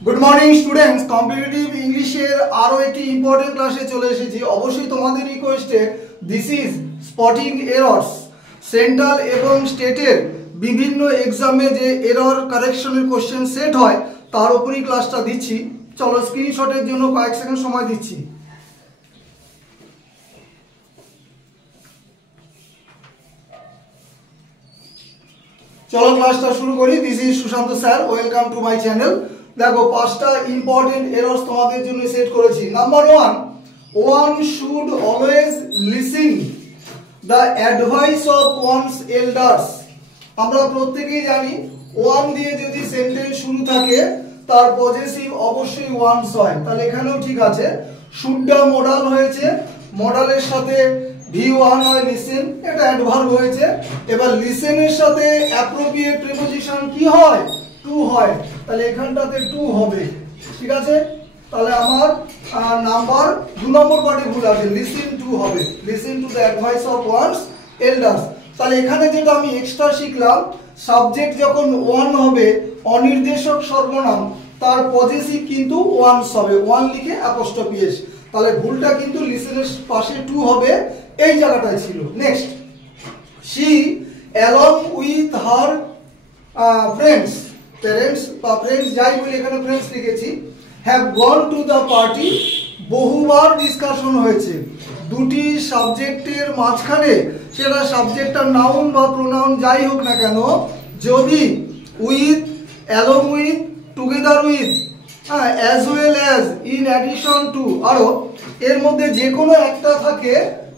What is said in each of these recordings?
Good morning students competitive इंग्लिशेर आरो एकटी important क्लासे चले एसेछि अवश्यई तोमादेर रिक्वेस्टे दिस इज स्पटिंग एरर्स सेंट्रल एवं स्टेटेर विभिन्न एग्जामे जे एरर कारेक्शनेर कोश्चेन सेट हय तार उपरई क्लासटा दिচ্ছি। चलो स्क्रीनशटेर जोन्नो कयेक सेकेंड समय दिচ্ছি। चलो क्लासटा शुरू करी। This is Sushant sir, welcome to my channel. देखो पांचटा इम्पोर्टेंट एरर्स तुम्हारे जন্য सेट করেছি। Number 1, one should always listen the advice of one's elders। আমরা প্রত্যেকেই জানি ওয়ান দিয়ে যদি সেন্টেন্স শুরু থাকে তার পজেসিভ অবশ্যই ওয়ান্স হয়, তাহলে এখানেও ঠিক আছে। শুডটা মডাল হয়েছে, মডালের সাথে V1 হয় লিসেন, এটা অ্যাডভার্ব হয়েছে। এবার লিসেনের সাথে অ্যাপ্রোপ্রিয়েট প্রিপোজিশন কি হয়? টু হয়, তাহলে এখানটাতে টু হবে। ঠিক আছে, তাহলে আমার নাম্বার 2 নম্বর পার্টে ভুল আছে, লিসেন টু হবে, listen to the advice of wands elders. তাহলে এখানে যেটা আমি এক্সট্রা শিখলাম, সাবজেক্ট যখন ওয়ান হবে অনির্দেশক সর্বনাম তার পজেসিভ কিন্তু ওয়ান্স হবে, ওয়ান লিখে অ্যাপোস্ট্রফি এস, তাহলে ভুলটা কিন্তু লিসেনের পাশে টু হবে, এই জায়গাটায় ছিল। Next, she along with her friends, parents বা ফ্রেন্ডস যাই বলি এখানে ফ্রেন্ডস লিখেছি, have gone to the party, বহুবার ডিসকাশন হয়েছে। দুটি সাবজেক্টের মাঝখানে সেটা সাবজেক্টটার নাউন বা প্রোনাউন যাই হোক না কেন, যদি with, along with, together with, as well as, in addition to, আরো এর মধ্যে যে কোনো একটা থাকে,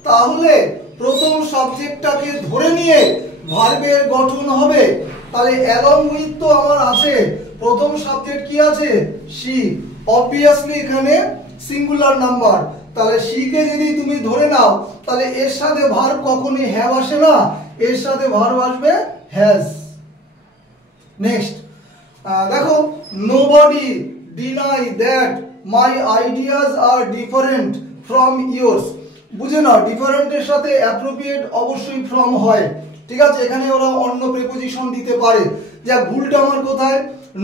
তাহলে প্রথম সাবজেক্টটাকে ধরে নিয়ে ভার্বের গঠন হবে। তাহলে অ্যালং উইথ তো আমার আছে, প্রথম সাবজেক্ট কি আছে? শি, অবভিয়াসলি এখানে সিঙ্গুলার নাম্বার, তাহলে শি কে যদি তুমি ধরে নাও তাহলে এর সাথে ভার্ব কখনোই হ্যাভ আসে না, এর সাথে ভার্ব আসবে হ্যাজ। নেক্সট দেখো, nobody deny that my ideas are different from yours. বুঝে নাও, ডিফারেন্টের সাথে অ্যাপ্রোপ্রিয়েট অবশ্যই ফ্রম হয়। ঠিক আছে, এখানে ওরা অন্য প্রিপোজিশন দিতে পারে। যা ভুলটা আমার কোথায়?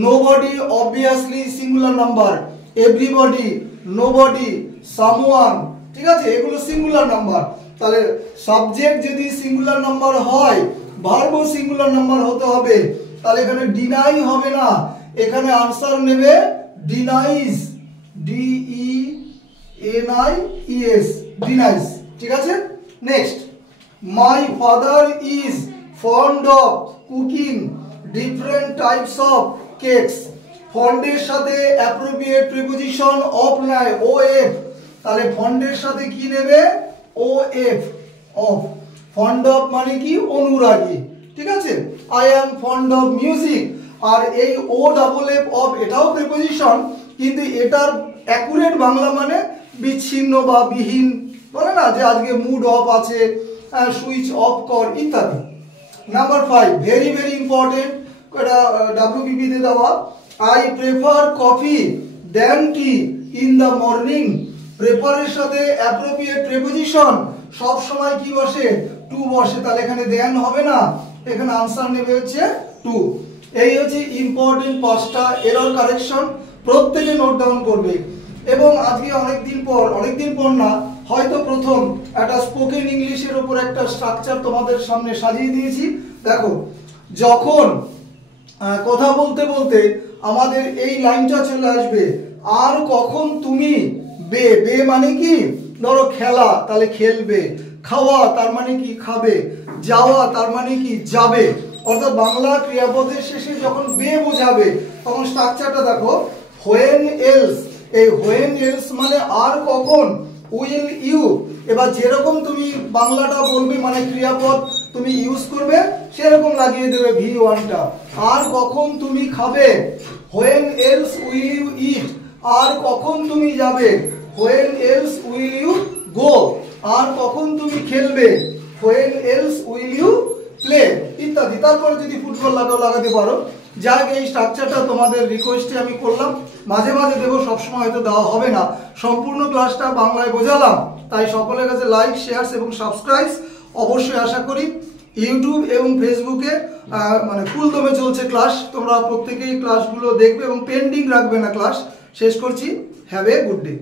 Nobody obviously singular number, everybody, nobody, someone, ঠিক আছে, এগুলো সিঙ্গুলার নাম্বার। তাহলে সাবজেক্ট যদি সিঙ্গুলার নাম্বার হয় ভার্বও সিঙ্গুলার নাম্বার হতে হবে, তাহলে এখানে ডিনাই হবে না, এখানে আনসার নেবে ডিনাইজ, DENIES, ডিনাইজ। ঠিক আছে, next, my father is fond of cooking different types of cakes. ফন্ডের সাথে অ্যাপ্রোপ্রিয়েট প্রিপোজিশন অফ নাই, OF, তাহলে ফন্ডের সাথে কি নেবে? OF, of. ফন্ড অফ মানে কি? অনুরাগী। ঠিক আছে, I am fond of music, আর এই OFF অফ এটাও প্রিপোজিশন, কিন্তু এটার অ্যাকুরেট বাংলা মানে বিচ্ছিন্ন বা বিহীন, বলে না যে আজকে মুড অফ আছে, সুইচ অফ কর ইত্যাদি। নাম্বার 5, ভেরি ভেরি ইম্পর্টেন্ট, এটা WPP তে দেওয়া, I prefer coffee than tea in the morning. প্রেফারের সাথে অ্যাপ্রোপ্রিয়েট প্রিপোজিশন সব সময় কি বসে? টু বসে, তাহলে এখানে দেন হবে না, এখানে আনসার নেবে হচ্ছে টু। এই হচ্ছে ইম্পর্টেন্ট 5টা এরর কারেকশন, প্রত্যেকে নোট ডাউন করবে। এবং আজকে অনেকদিন পর না, হয়তো প্রথম একটা স্পোকেন ইংলিশের উপর একটা স্ট্রাকচার তোমাদের সামনে সাজিয়ে দিয়েছি। দেখো, যখন কথা বলতে বলতে আমাদের এই লাইনটা চলে আসবে, আর কখন তুমি বে, বে মানে কি? ধরো খেলা, তাহলে খেলবে, খাওয়া তার মানে কি? খাবে, যাওয়া তার মানে কি? যাবে। অর্থাৎ বাংলা ক্রিয়াপদের শেষে যখন বে বোঝাবে তখন স্ট্রাকচারটা দেখো, হোয়েন এলস, এই হোয়েন এলস মানে আর কখন, উইল ইউ। এবার যেরকম তুমি বাংলাটা বলবে মানে ক্রিয়াপদ তুমি ইউজ করবে সেরকম লাগিয়ে দেবে V1টা। আর কখন তুমি খাবে, when else will you eat. আর কখন তুমি যাবে, when else will you go. আর কখন তুমি খেলবে, when else will you play ইত্যাদি। তারপরে যদি ফুটবল লাগাতে পারো। যাক, এই স্ট্রাকচারটা তোমাদের রিকোয়েস্টে আমি করলাম, মাঝে মাঝে দেবো, সবসময় হয়তো দেওয়া হবে না। সম্পূর্ণ ক্লাসটা বাংলায় বোঝালাম, তাই সকলের কাছে লাইক, শেয়ার এবং সাবস্ক্রাইব অবশ্যই আশা করি। ইউটিউব এবং ফেসবুকে মানে ফুল দমে চলছে ক্লাস। তোমরা প্রত্যেকেই ক্লাসগুলো দেখবে এবং পেন্ডিং রাখবে না ক্লাস। শেষ করছি। Have a good day.